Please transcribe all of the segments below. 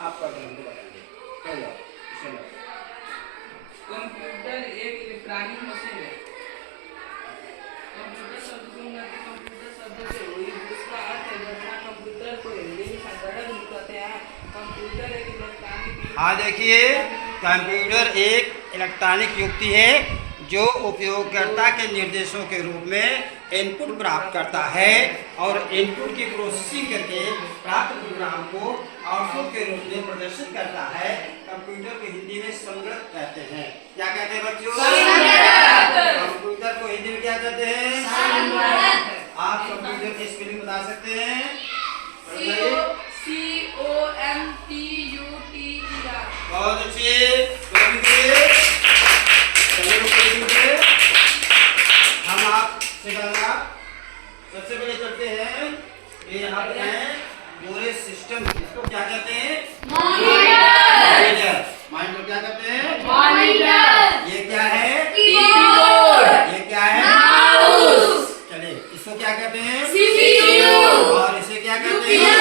आप पढ़ कर हमको बताएंगे। कह जाओ सुनो। कंप्यूटर एक इलेक्ट्रॉनिक मशीन है। कंप्यूटर शब्द को उन्नति कंप्यूटर शब्द से हुई, जिसका अर्थ है घटना। कंप्यूटर को हिंदी में संगणक कहते हैं। कंप्यूटर एक इलेक्ट्रॉनिक। हाँ देखिए, कंप्यूटर एक इलेक्ट्रॉनिक युक्ति है जो उपयोगकर्ता के निर्देशों के रूप में इनपुट प्राप्त करता है और इनपुट की प्रोसेसिंग करके प्राप्त प्रोग्राम को आउटपुट के रूप में प्रदर्शित करता है। कंप्यूटर को हिंदी में संगणक कहते हैं। क्या कहते हैं बच्चों? कंप्यूटर को हिंदी में क्या कहते हैं? आप कंप्यूटर की स्पेलिंग बता सकते हैं? बहुत अच्छे। हम आप सिखाऊंगा। सबसे पहले चलते हैं, ये यहाँ पे है पूरे सिस्टम। इसको क्या कहते हैं? मॉनिटर। मॉनिटर क्या कहते हैं? मॉनिटर। ये क्या है? कीबोर्ड। ये क्या है? माउस। चलिए, इसको क्या कहते हैं? सीपीयू। और इसे क्या कहते हैं?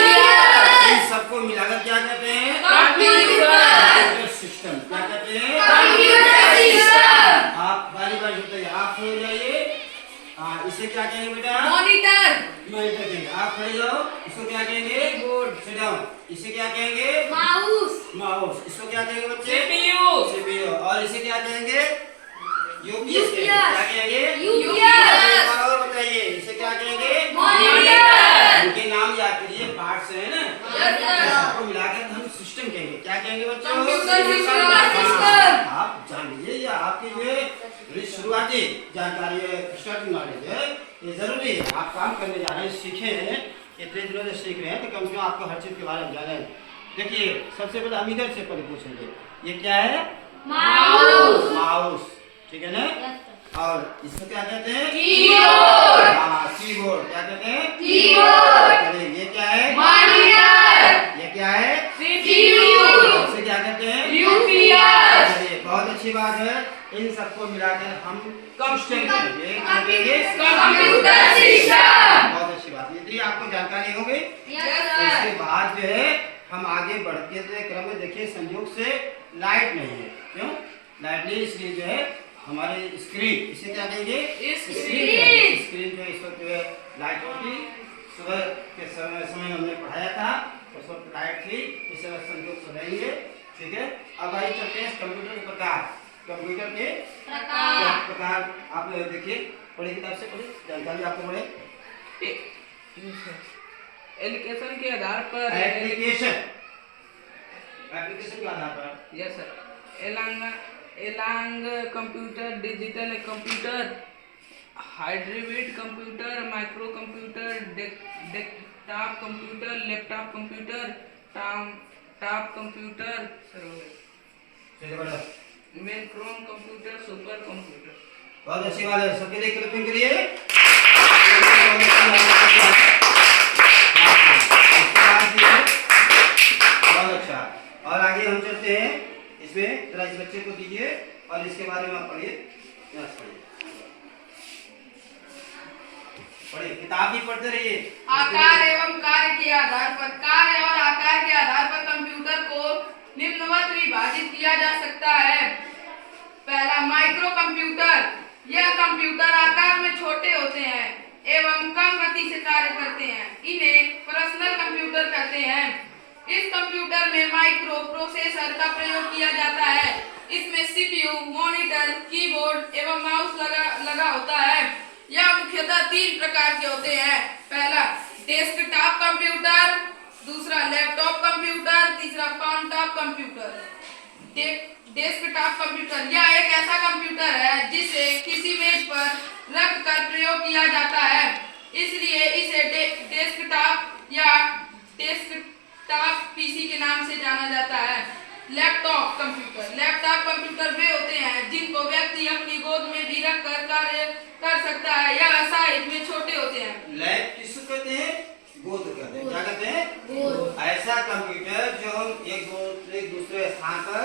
इन सबको मिलाकर क्या कहते हैं? Computer system. क्या कहते हैं? Computer system. आप बारी बारी बताइए। आप हो जाइए। हाँ, इसे क्या कहेंगे बेटा? मॉनिटर। मॉनिटर कहेंगे। आप खड़े जाओ। इसको क्या कहेंगे? कीबोर्ड। Sit down. इसे क्या कहेंगे? माउस। माउस। इसको क्या कहेंगे बच्चे? सीपीयू। सीपीयू। और इसे क्या कहेंगे? यूपीएस। क्या कहेंगे? यूपीएस। और बताइए, इसे क्या कहेंगे? मॉनिटर। इनके नाम याद कीजिए, पार्ट्स हैं ना, सबको मिलाकर हम सिस्टम कहेंगे। क्या कहेंगे बच्चों? सिस्टम। आप जान लीजिए, या आपकी जो शुरुआती जानकारी है, स्टार्टिंग नॉलेज है, ये जरूरी है। आप काम करने जा रहे हैं, सीखे हैं, इतने दिनों से सीख रहे हैं, तो कम से कम आपको हर चीज के बारे में जाना है। देखिए, सबसे पहले हम इधर से पहले पूछेंगे, ये क्या है? माउस। माउस, ठीक है ना? और इसको क्या कहते हैं? कीबोर्ड। हाँ, कीबोर्ड। क्या कहते हैं? कीबोर्ड। चलिए, ये क्या है? मॉनिटर। ये क्या है? सीपीयू। इसे क्या कहते हैं? यूपीएस। चलिए, बहुत अच्छी बात है। इन सबको मिलाकर हम सिस्टम कहेंगे। Computer system. बहुत अच्छी बात, ये आपको जानकारी हो गई। इसके बाद जो है हम आगे बढ़ते थे क्रम में। देखिए, संयोग से लाइट नहीं है। क्यों लाइट नहीं? इसलिए जो है हमारे स्क्रीन, इसे क्या कहेंगे? स्क्रीन। स्क्रीन जो इस वक्त जो है लाइट होती, सुबह के समय हमने पढ़ाया था, उस वक्त लाइट थी, इस समय संयोग से नहीं है। ठीक है, अब आइए चलते हैं कंप्यूटर के प्रकार। कंप्यूटर के प्रकार आप देखिए, पढ़े किताब से पढ़े, जानकारी आपको पढ़े। एप्लीकेशन के आधार पर। एप्लीकेशन के आधार पर। Yes sir. एलांग computer, digital computer, hybrid computer, micro computer, desktop computer, laptop computer, top computer, mainframe computer, super computer. बहुत अच्छी बात है, सबके लिए क्लिपिंग के लिए। बहुत अच्छा। और आगे हम चलते हैं, इसमें जरा इस बच्चे को दीजिए और इसके बारे में आप पढ़िए। पढ़िए, किताब भी पढ़ते रहिए। आकार एवं कार्य के आधार पर। कार्य और आकार के आधार पर कंप्यूटर को निम्नवत विभाजित किया जा सकता है। पहला, माइक्रो कंप्यूटर। यह कंप्यूटर आकार में छोटे होते हैं एवं कम गति से कार्य करते हैं। इन्हें पर्सनल कंप्यूटर कहते हैं। इस कंप्यूटर में माइक्रो प्रोसेसर का प्रयोग किया जाता है। इसमें सीपीयू, मॉनिटर, कीबोर्ड एवं माउस लगा होता है। यह मुख्यतः 3 प्रकार के होते हैं। पहला, डेस्कटॉप कंप्यूटर, दूसरा लैपटॉप कंप्यूटर, तीसरा कॉन्टॉप कंप्यूटर। डेस्कटॉप कंप्यूटर यह एक ऐसा कंप्यूटर है जिसे किसी मेज पर रख कर प्रयोग किया जाता है, इसलिए इसे डेस्कटॉप या डेस्कटॉप पीसी के नाम से जाना जाता है। Laptop computer. लैपटॉप कंप्यूटर वे होते हैं जिनको व्यक्ति अपनी गोद में भी रख कर कार्य कर सकता है। यह साइज में छोटे होते हैं। लैप किसको कहते हैं? गोद कहते हैं। क्या कहते हैं? ऐसा कंप्यूटर जो हम एक दूसरे स्थान पर,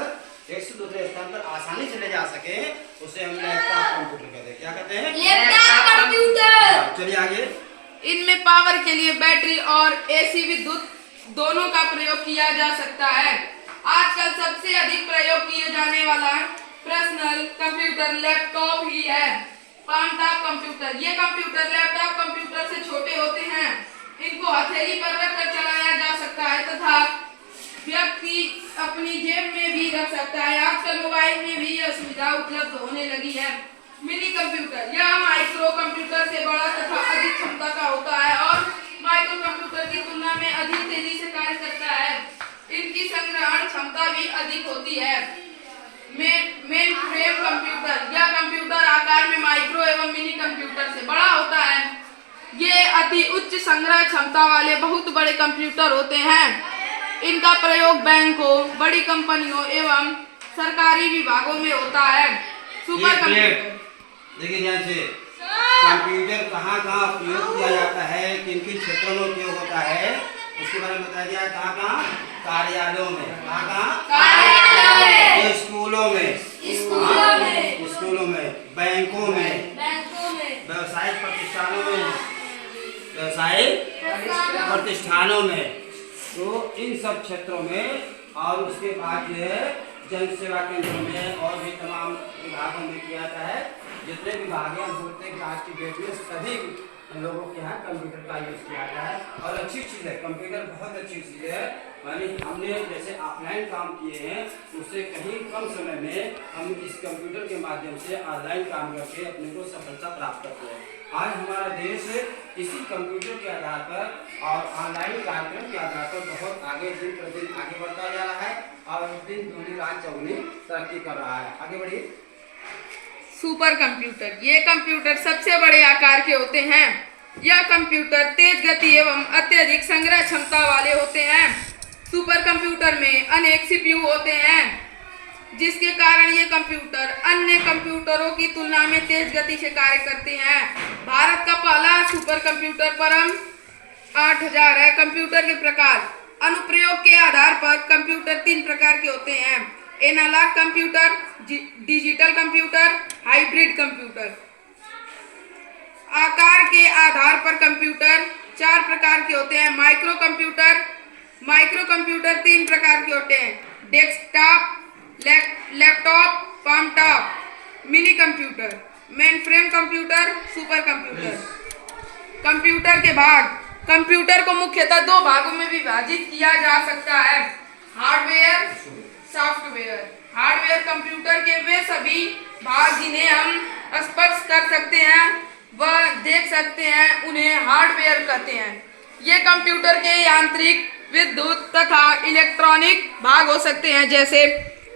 एक से दूसरे स्थान पर आसानी से ले जा सके, उसे हम लैपटॉप कंप्यूटर कहते हैं। क्या कहते हैं? Laptop computer. चलिए आगे। इनमें पावर के लिए बैटरी और एसी विद्युत दोनों का प्रयोग किया जा सकता है। आजकल सबसे अधिक प्रयोग किए जाने वाला पर्सनल कंप्यूटर लैपटॉप ही है। पाम टॉप कंप्यूटर, ये कंप्यूटर लैपटॉप कंप्यूटर से छोटे होते हैं। इनको हथेली पर रखकर चलाया जा सकता है तथा व्यक्ति अपनी जेब में भी रख सकता है। आजकल मोबाइल में भी यह सुविधा उपलब्ध होने लगी है। मिनी कंप्यूटर, यह माइक्रो कंप्यूटर से बड़ा तथा अधिक क्षमता का होता है और माइक्रो कंप्यूटर की तुलना में अधिक तेजी से कार्य करता है। इनकी संग्रहण क्षमता भी अधिक होती है। मेन फ्रेम कंप्यूटर, यह कंप्यूटर आकार में माइक्रो एवं मिनी कंप्यूटर से बड़ा होता है। ये अति उच्च संग्रह क्षमता वाले बहुत बड़े कंप्यूटर होते हैं। इनका प्रयोग बैंकों, बड़ी कंपनियों एवं सरकारी विभागों में होता है। सुपर कंप्यूटर, देखिए ध्यान से, कंप्यूटर कहाँ कहाँ उपयोग किया जाता है, किन किन क्षेत्रों में उपयोग होता है, उसके बारे में बताया गया। कहाँ कहाँ? कार्यालयों में। कहाँ कहाँ? स्कूलों में, स्कूलों में, बैंकों में, व्यवसायिक प्रतिष्ठानों में, तो इन सब क्षेत्रों में, और उसके बाद जो है जन सेवा केंद्रों में और भी तमाम विभागों में किया जाता है। जितने विभाग हैं, हम बोलते हैं कि आज की डेट में सभी लोगों के यहाँ कंप्यूटर का यूज किया जाता है और अच्छी चीज़ है। कंप्यूटर बहुत अच्छी चीज़ है। यानी हमने जैसे ऑफलाइन काम किए हैं, उससे कहीं कम समय में हम इस कंप्यूटर के माध्यम से ऑनलाइन काम करके अपने को सफलता प्राप्त करते हैं। आज हमारा देश इसी कंप्यूटर के आधार पर और ऑनलाइन कार्यक्रम के आधार पर बहुत आगे दिन प्रतिदिन आगे बढ़ता जा रहा है और दिन दूनी रात चौगुनी तरक्की कर रहा है। आगे बढ़िए। सुपर कंप्यूटर, ये कंप्यूटर सबसे बड़े आकार के होते हैं। यह कंप्यूटर तेज गति एवं अत्यधिक संग्रह क्षमता वाले होते हैं। सुपर कंप्यूटर में अनेक सीपीयू होते हैं, जिसके कारण ये कंप्यूटर अन्य कंप्यूटरों की तुलना में तेज गति से कार्य करते हैं। भारत का पहला सुपर कंप्यूटर परम 8000 है। कंप्यूटर के प्रकार, अनुप्रयोग के आधार पर कंप्यूटर 3 प्रकार के होते हैं: analogue computer, digital computer, hybrid computer. आकार के आधार पर कंप्यूटर 4 प्रकार के होते हैं। माइक्रो कंप्यूटर 3 प्रकार के होते हैं: desktop, laptop, palm top. Mini computer, main frame computer, super computer. Computer के भाग, कंप्यूटर को मुख्यतः 2 भागों में विभाजित किया जा सकता है: हार्डवेयर, सॉफ्टवेयर। हार्डवेयर कंप्यूटर के वे सभी भाग जिन्हें हम स्पर्श कर सकते हैं व देख सकते हैं, उन्हें हार्डवेयर कहते हैं। ये कंप्यूटर के यांत्रिक, विद्युत तथा इलेक्ट्रॉनिक भाग हो सकते हैं, जैसे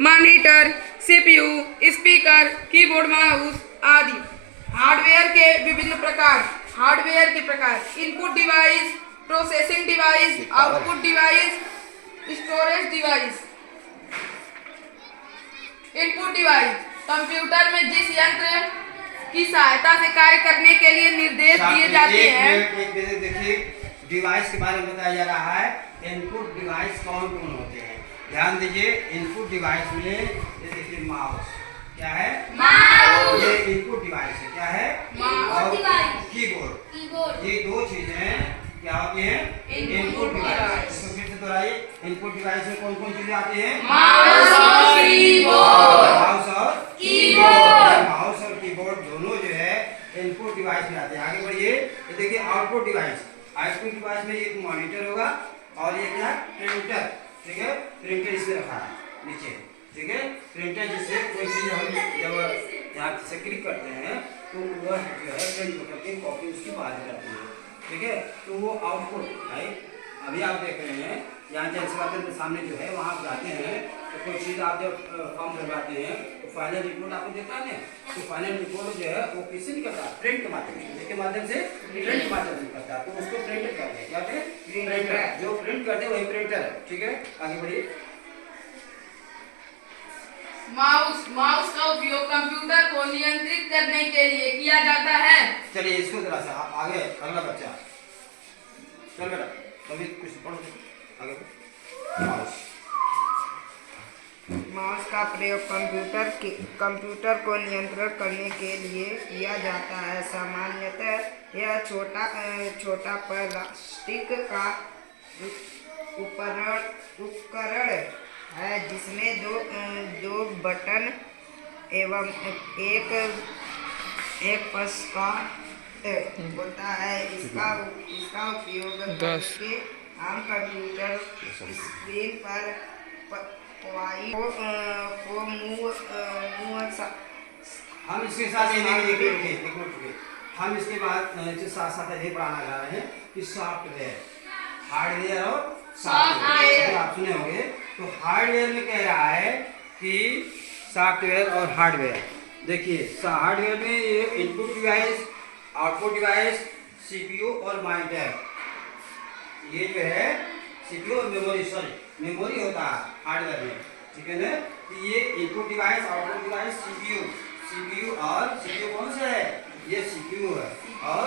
monitor, CPU, speaker, keyboard, mouse आदि। हार्डवेयर के विभिन्न प्रकार। हार्डवेयर के प्रकार: input device, processing device, output device, storage device. Input device, computer में जिस यंत्र की सहायता से कार्य करने के लिए निर्देश दिए जाते हैं। देखिए, डिवाइस के बारे में बताया जा रहा है। इनपुट डिवाइस कौन कौन होते हैं, ध्यान दीजिए। इनपुट डिवाइस में ये देखिए, माउस क्या है, माउस। ये इनपुट डिवाइस है, क्या है, और कीबोर्ड। ये 2 चीजें क्या होती हैं, इनपुट डिवाइस। इसको फिर से दोहराइए, इनपुट डिवाइस में कौन कौन चीजें आती हैं, माउस और कीबोर्ड। माउस और कीबोर्ड दोनों जो है इनपुट डिवाइस में आते हैं। आगे बढ़िए, ये देखिए आउटपुट डिवाइस। आउटपुट डिवाइस में एक मॉनिटर होगा और ये क्या, प्रिंटर। ठीक है, प्रिंटर इसमें रखा है नीचे। ठीक है, प्रिंटर जिससे कोई चीज हम जब यहाँ से क्लिक करते हैं तो वह जो है प्रिंट होकर के कॉपी उसकी बाहर करती है। ठीक है, तो वो आउटपुट है। अभी आप देख रहे हैं यहाँ जन सेवा केंद्र के सामने जो है, वहाँ आप जाते हैं तो कोई चीज़ आप जब फॉर्म भरवाते हैं तो फाइनल रिपोर्ट आपको देता है। तो फाइनल रिपोर्ट जो है वो किससे निकलता है, प्रिंट के माध्यम से। इसके माध्यम से प्रिंट के माध्यम से निकलता है, तो उसको प्रिंट करते हैं। क्या कहते हैं, प्रिंटर। जो प्रिंट करते हैं वही प्रिंटर है। ठीक है, आगे बढ़िए। माउस का उपयोग कंप्यूटर को नियंत्रित करने के लिए किया जाता है। चलिए इसको जरा सा आगे, अगला बच्चा चल बेटा, कभी कुछ पढ़ो आगे। माउस का प्रयोग कंप्यूटर को नियंत्रण करने के लिए किया जाता है। सामान्यतः यह छोटा प्लास्टिक का उपकरण है जिसमें दो बटन एवं एक पॉइंटर होता है। इसका उपयोग करके हम कंप्यूटर स्क्रीन पर पॉइंट को मूव हम इसके साथ एक मिनट रुकिए। हम इसके बाद साथ साथ ये पढ़ाना जा रहे हैं कि सॉफ्टवेयर, हार्डवेयर और सॉफ्टवेयर। आप सुने होंगे। तो हार्डवेयर में कह रहा है कि सॉफ्टवेयर और हार्डवेयर। देखिए हार्डवेयर में ये input device, output device, CPU और मॉनिटर, ये जो है सीपीयू और मेमोरी होता है हार्डवेयर में, ठीक है ना। ये input device, output device, CPU और सीपीयू कौन सा है? ये सीपीयू है। और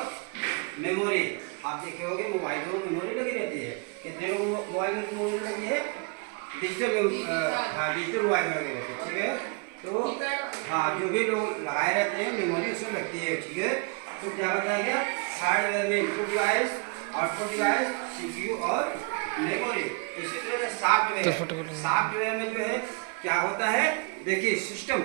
मेमोरी, आप देखे होंगे मोबाइल में मेमोरी लगी रहती है। कितने लोग मोबाइल में मेमोरी लगी है? डिजिटल मोबाइल में लगी रहती है, ठीक है। तो हाँ, जो भी लोग लगाए रहते हैं मेमोरी उसमें लगती है, ठीक है। तो क्या बताया गया? हार्डवेयर में input device, output device, CPU और मेमोरी। इसी तरह से सॉफ्टवेयर में जो है क्या होता है? देखिए सिस्टम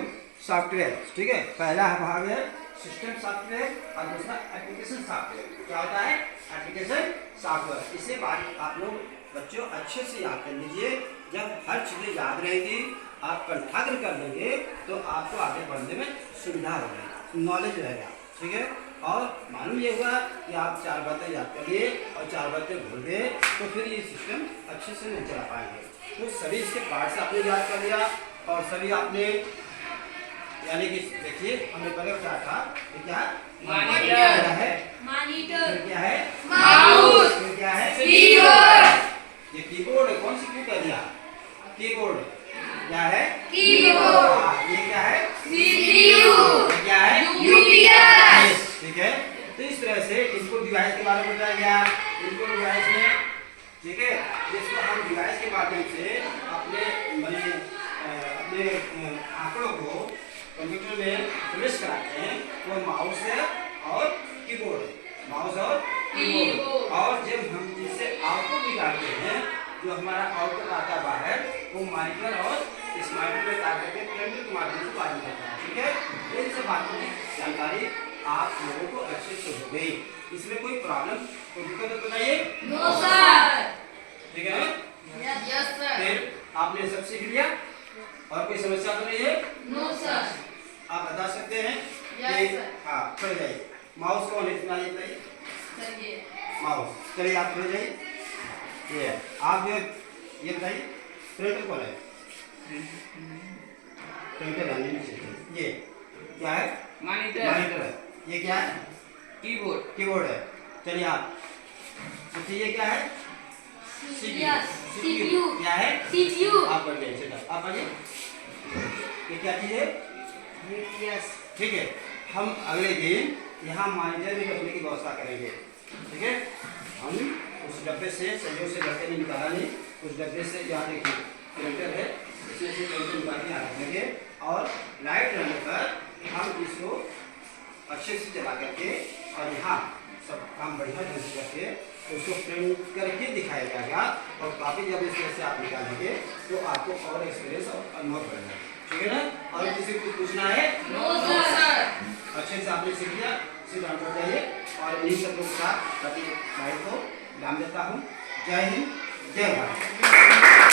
सॉफ्टवेयर, ठीक है। पहला भाग है सिस्टम सॉफ्टवेयर और दूसरा एप्लीकेशन सॉफ्टवेयर। क्या होता है? Application software. इसे बात आप लोग बच्चों अच्छे से याद कर लीजिए। जब हर चीज़ें याद रहेगी, आप कंठाग्र कर लेंगे तो आपको आगे बढ़ने में सुविधा होगी, नॉलेज रहेगा, ठीक है। और मालूम ये हुआ कि आप 4 बातें याद करिए और 4 बातें भूल गए तो फिर ये सिस्टम अच्छे से नहीं चला पाएंगे। तो सभी इसके पार्ट्स आपने याद कर लिया और सभी आपने, यानी कि देखिए हमने पहले क्या था कि क्या मॉनिटर है, मॉनिटर क्या है, माउस, क्या है, कीबोर्ड। ये कीबोर्ड कौन सी क्यों कह दिया? कीबोर्ड क्या है? कीबोर्ड। ये क्या है? सीपीयू। ये क्या है? यूपीएस। ठीक है। तो इस तरह से इनपुट डिवाइस के बारे में बताया गया। इनपुट डिवाइस में, ठीक है, जिसको हम डिवाइस के माध्यम से अपने आंकड़ों को कंप्यूटर में प्रवेश कराते हैं, वो माउस है और कीबोर्ड है। माउस और कीबोर्ड। और जब हम जिससे आउटपुट निकालते हैं, जो हमारा आउटपुट आता है बाहर, वो मॉनिटर और इस मॉनिटर में ताकत के प्रिंटर के माध्यम से बाहर निकलता है, ठीक है। इन सब बातों की जानकारी आप लोगों को अच्छे से हो गई। इसमें कोई प्रॉब्लम, कोई दिक्कत तो बताइए? No sir. ठीक है, यस सर। फिर आपने सब सीख लिया और कोई समस्या तो नहीं है? No sir. आप बता सकते हैं? Yes sir. हाँ, खड़े जाइए। माउस कौन है? इतना ये बताइए। माउस, चलिए आप खड़े जाइए। ये आप ये बताइए, प्रिंटर कौन है? प्रिंटर है, ये क्या है? मॉनिटर है। ये क्या है? कीबोर्ड है। चलिए आप, अच्छा ये क्या है? सीपीयू। क्या है? सीपीयू। आप बढ़ जाइए, आप आइए। ये क्या चीज है? ठीक है। हम अगले दिन यहाँ मॉनिटर भी रखने की व्यवस्था करेंगे, ठीक है। हम उस डब्बे से सहयोग से डब्बे नहीं निकाला नहीं, उस डब्बे से यहाँ देखिए प्रिंटर है, इसमें से प्रिंटर निकाल के यहाँ रखेंगे और लाइट रहने पर हम इसको अच्छे से चला करके और यहाँ सब काम बढ़िया ढंग से करके उसको प्रिंट करके दिखाया जाएगा। और काफ़ी जब इस तरह से आप निकालेंगे तो आपको और एक्सपीरियंस और अनुभव बढ़ेगा, ठीक है ना। और किसी को पूछना है? No sir. अच्छे से आपने सीख लिया, इसी डाउन कर जाइए। और इन्हीं सब लोग के साथ अपनी भाई को नाम देता हूँ। जय हिंद, जय भारत।